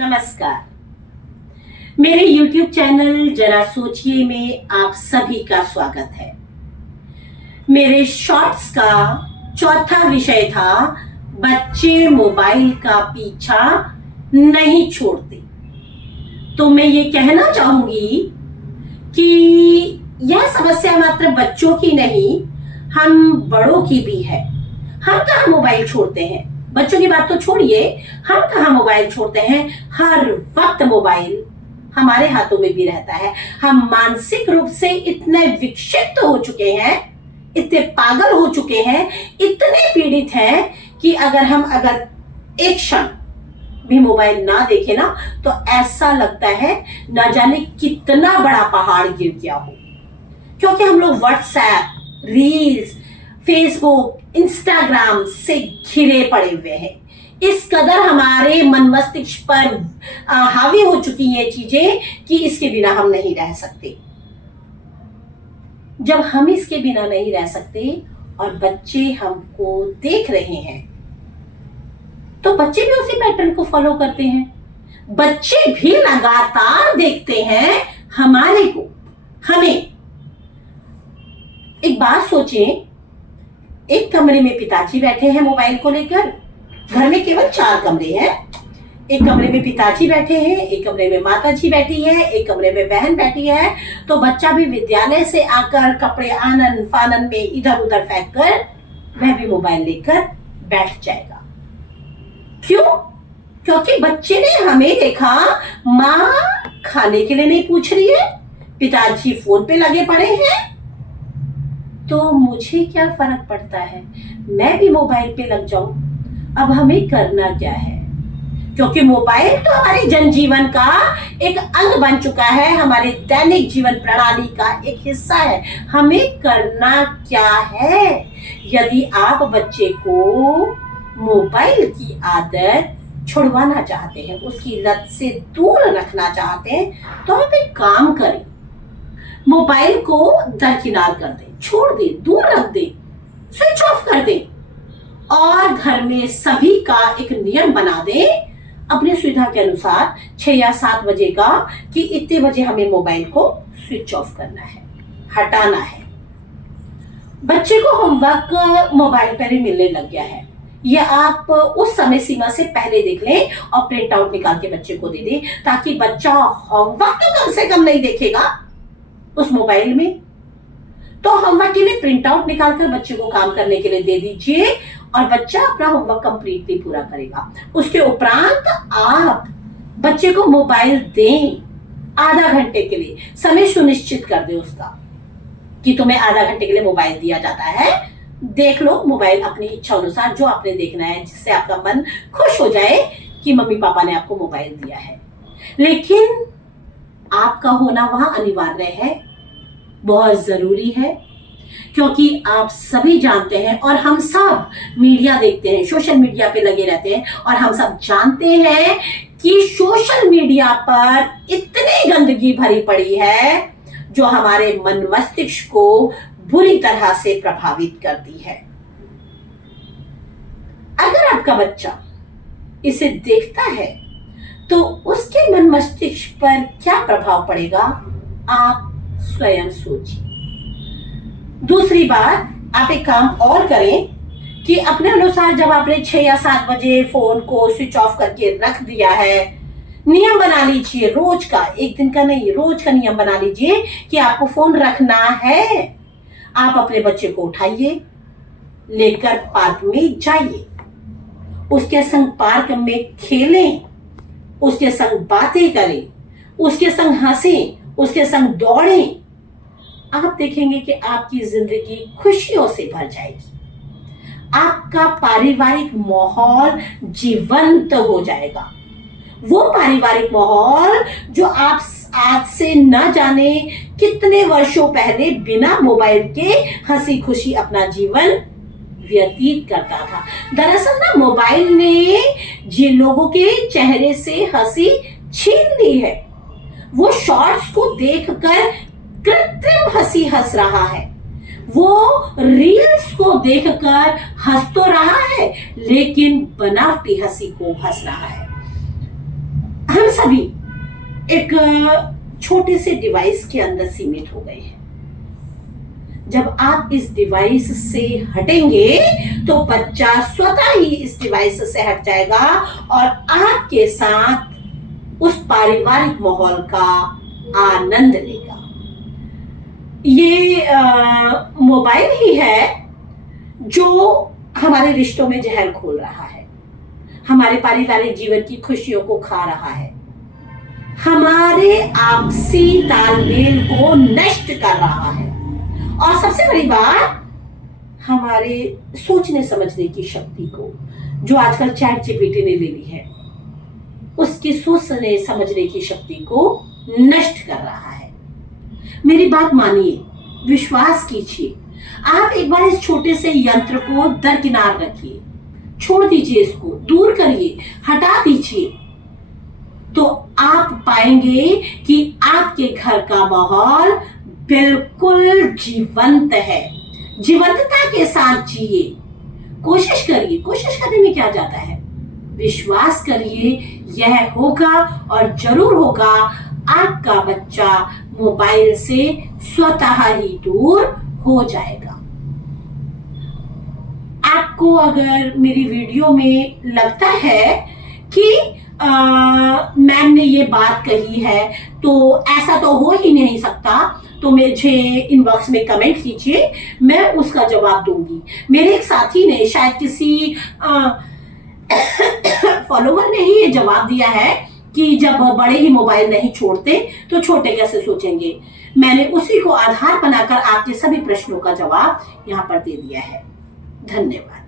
नमस्कार। मेरे YouTube channel जरा सोचिए में आप सभी का स्वागत है। मेरे शॉर्ट्स का चौथा विषय था बच्चे मोबाइल का पीछा नहीं छोड़ते। तो मैं ये कहना चाहूंगी कि यह समस्या मात्र बच्चों की नहीं, हम बड़ों की भी है। हम कहाँ मोबाइल छोड़ते हैं, बच्चों की बात तो छोड़िए, हम कहाँ मोबाइल छोड़ते हैं। हर वक्त मोबाइल हमारे हाथों में भी रहता है। हम मानसिक रूप से इतने विक्षिप्त हो चुके हैं, इतने पागल हो चुके हैं, इतने पीड़ित हैं कि अगर एक क्षण भी मोबाइल ना देखे ना तो ऐसा लगता है ना जाने कितना बड़ा पहाड़ गिर गया हो। क्योंकि हम लोग व्हाट्सएप, रील्स, फेसबुक, इंस्टाग्राम से घिरे पड़े हुए हैं। इस कदर हमारे मन मस्तिष्क पर हावी हो चुकी ये चीजें कि इसके बिना हम नहीं रह सकते। जब हम इसके बिना नहीं रह सकते और बच्चे हमको देख रहे हैं तो बच्चे भी उसी पैटर्न को फॉलो करते हैं। बच्चे भी लगातार देखते हैं हमें। एक बात सोचें, एक कमरे में पिताजी बैठे हैं मोबाइल को लेकर। घर में केवल 4 कमरे हैं। एक कमरे में पिताजी बैठे हैं, एक कमरे में माताजी बैठी है, एक कमरे में बहन बैठी है। तो बच्चा भी विद्यालय से आकर कपड़े आनन फानन में इधर उधर फेंक कर वह भी मोबाइल लेकर बैठ जाएगा। क्यों? क्योंकि बच्चे ने हमें देखा, माँ खाने के लिए नहीं पूछ रही है, पिताजी फोन पे लगे पड़े हैं, तो मुझे क्या फर्क पड़ता है, मैं भी मोबाइल पे लग जाऊं। अब हमें करना क्या है? क्योंकि मोबाइल तो हमारे जनजीवन का एक अंग बन चुका है, हमारे दैनिक जीवन प्रणाली का एक हिस्सा है। हमें करना क्या है? यदि आप बच्चे को मोबाइल की आदत छुड़वाना चाहते हैं, उसकी लत से दूर रखना चाहते हैं, तो आप एक काम करें, मोबाइल को दरकिनार कर दें, छोड़ दें, दूर रख दें, स्विच ऑफ कर दें और घर में सभी का एक नियम बना दें अपनी सुविधा के अनुसार 6 या 7 बजे का कि इतने बजे हमें मोबाइल को स्विच ऑफ करना है, हटाना है। बच्चे को होमवर्क मोबाइल पर ही मिलने लग गया है, ये आप उस समय सीमा से पहले देख लें और प्रिंट आउट निकाल के बच्चे को दे दें, ताकि बच्चा होमवर्क तो कम से कम नहीं देखेगा उस मोबाइल में। तो होमवर्क के लिए प्रिंट आउट निकालकर बच्चे को काम करने के लिए दे दीजिए और बच्चा अपना होमवर्क कंप्लीटली पूरा करेगा। उसके उपरांत आप बच्चे को मोबाइल दें आधा घंटे के लिए, समय सुनिश्चित कर दे उसका कि तुम्हें आधा घंटे के लिए मोबाइल दिया जाता है, देख लो मोबाइल अपनी इच्छा अनुसार जो आपने देखना है, जिससे आपका मन खुश हो जाए कि मम्मी पापा ने आपको मोबाइल दिया है। लेकिन आपका होना वहां अनिवार्य है, बहुत जरूरी है, क्योंकि आप सभी जानते हैं और हम सब मीडिया देखते हैं, सोशल मीडिया पे लगे रहते हैं और हम सब जानते हैं कि सोशल मीडिया पर इतनी गंदगी भरी पड़ी है जो हमारे मन मस्तिष्क को बुरी तरह से प्रभावित करती है। अगर आपका बच्चा इसे देखता है तो उसके मन मस्तिष्क पर क्या प्रभाव पड़ेगा, आप स्वयं सोचिए। दूसरी बात, आप एक काम और करें कि अपने अनुसार जब आपने 6 या 7 बजे फोन को स्विच ऑफ करके रख दिया है, नियम बना लीजिए रोज का, एक दिन का नहीं, रोज का नियम बना लीजिए कि आपको फोन रखना है। आप अपने बच्चे को उठाइए, लेकर पार्क में जाइए, उसके संग पार्क में खेलें, उसके संग बातें करें, उसके संग हंसें, उसके संग दौड़ें। आप देखेंगे कि आपकी जिंदगी खुशियों से भर जाएगी, आपका पारिवारिक माहौल जीवंत हो जाएगा। वो पारिवारिक माहौल जो आप आज से न जाने कितने वर्षों पहले बिना मोबाइल के हंसी खुशी अपना जीवन व्यतीत करता था। दरअसल ना मोबाइल ने जिन लोगों के चेहरे से हंसी छीन ली है, वो शॉर्ट्स को देखकर कृत्रिम हंसी हंस रहा है, वो रील्स को देखकर हंस तो रहा है लेकिन बनावटी हंसी को हंस रहा है। सभी एक छोटे से डिवाइस के अंदर सीमित हो गए हैं। जब आप इस डिवाइस से हटेंगे तो बच्चा स्वतः ही इस डिवाइस से हट जाएगा और आपके साथ उस पारिवारिक माहौल का आनंद लेगा। ये मोबाइल ही है जो हमारे रिश्तों में जहर घोल रहा है, हमारे पारिवारिक जीवन की खुशियों को खा रहा है, हमारे आपसी तालमेल को नष्ट कर रहा है और सबसे बड़ी बात, हमारे सोचने समझने की शक्ति को, जो आजकल चैट जीपीटी ने ले ली है, उसकी सोचने समझने की शक्ति को नष्ट कर रहा है। मेरी बात मानिए, विश्वास कीजिए, आप एक बार इस छोटे से यंत्र को दरकिनार रखिए, छोड़ दीजिए, इसको दूर करिए, हटा दीजिए, तो आप पाएंगे कि आपके घर का माहौल बिल्कुल जीवंत है। जीवंतता के साथ जिए, कोशिश करिए, कोशिश करने में क्या जाता है, विश्वास करिए, यह होगा और जरूर होगा। आपका बच्चा मोबाइल से स्वतः ही दूर हो जाएगा। आपको अगर मेरी वीडियो में लगता है कि मैम ने ये बात कही है तो ऐसा तो हो ही नहीं सकता, तो मुझे इनबॉक्स में कमेंट कीजिए, मैं उसका जवाब दूंगी। मेरे एक साथी ने, शायद किसी फॉलोवर ने ही ये जवाब दिया है कि जब बड़े ही मोबाइल नहीं छोड़ते तो छोटे कैसे सोचेंगे। मैंने उसी को आधार बनाकर आपके सभी प्रश्नों का जवाब यहाँ पर दे दिया है। धन्यवाद।